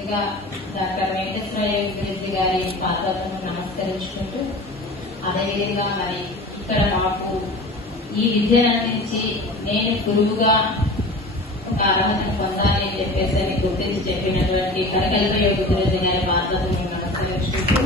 ముందుగా డాక్టర్ వెంకటేశ్వరయ్య గురించి గారి పాత్రను నమస్కరించుకుంటూ, అదేవిధంగా మరి ఇక్కడ మాకు ఈ విద్యను అందించి నేను గురువుగా ఒక అర్హతను పొందాలి అని చెప్పేసి గుర్తించి చెప్పినటువంటి కరకల్పయ్య గురించి గారి పాత్రను నమస్కరించుకుంటూ,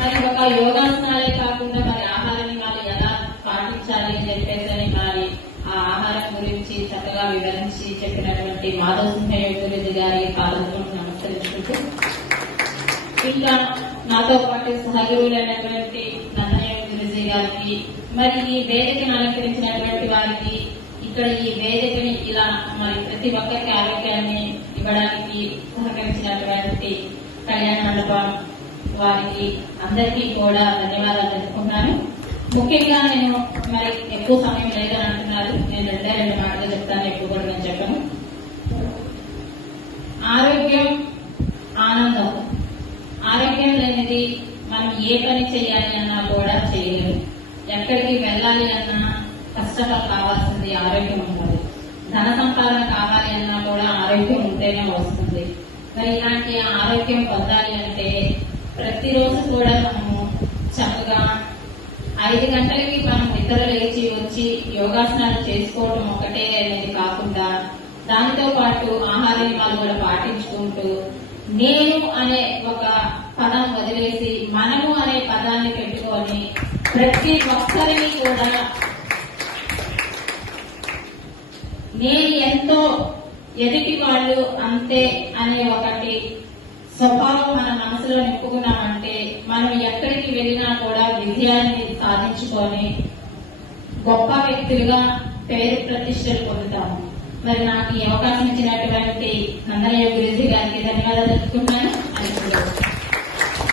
మరి ఒక యోగాసనాలే కాకుండా మరి ఆహార నియమాలు ఎలా పాటించాలి అని చెప్పేసి మరి ఆ ఆహారం గురించి చక్కగా వివరించి చెప్పినటువంటి మాధవ సింహయ్య గురించి గారి పాత్రను నమస్కరించుకుంటూ, ఇంకా నాతో పాటు సహగురువులైనటువంటి నందనయ్య గురుజీ గారికి, మరి ఈ వేదికను అలంకరించినటువంటి వారికి, ఇక్కడ ఈ వేదికని ఇలా మరి ప్రతి ఒక్కరికి ఆరోగ్యాన్ని ఇవ్వడానికి సహకరించినటువంటి కళ్యాణ మండపం వారికి అందరికీ కూడా ధన్యవాదాలు తెలుపుకున్నాను. ముఖ్యంగా నేను మరి ఎక్కువ సమయం లేదని అంటున్నారు, నేను రెండు మాటలు చెప్తాను, ఎక్కువ కూడా నేను చెప్పను. ఆరోగ్యం ఆనందం. ఆరోగ్యం లేనిది మనం ఏ పని చేయాలి అన్నా కూడా చేయలేము. ఎక్కడికి వెళ్ళాలి అన్నా కష్టపడి కావాల్సింది ఆరోగ్యం ఉండాలి. ధన సంపాదన కావాలి అన్నా కూడా ఆరోగ్యం ఉంటేనే వస్తుంది. మరి ఇలాంటి ఆరోగ్యం పొందాలి అంటే ప్రతిరోజు కూడా మనము చక్కగా 5 గంటలకి మనం నిద్ర లేచి వచ్చి యోగాసనాలు చేసుకోవడం ఒకటే అనేది కాకుండా దానితో పాటు ఆహార నియమాలు కూడా పాటించుకుంటూ నేను అనే ఒక పదం వదిలేసి మనము అనే పదాన్ని పెట్టుకొని ప్రతి ఒక్కరిని కూడా నేను ఎంతో ఎదుటి వాళ్ళు అంతే అనే ఒకటి స్వభావం మన మనసులో నింపుకున్నామంటే మనం ఎక్కడికి వెళ్ళినా కూడా విజయాన్ని సాధించుకొని గొప్ప వ్యక్తులుగా పేరు ప్రతిష్టలు పొందుతాము. మరి నాకు ఈ అవకాశం ఇచ్చినటువంటి నందనయ్య గురుజీ గారికి ధన్యవాదాలు తెలుపుకుంటున్నాను.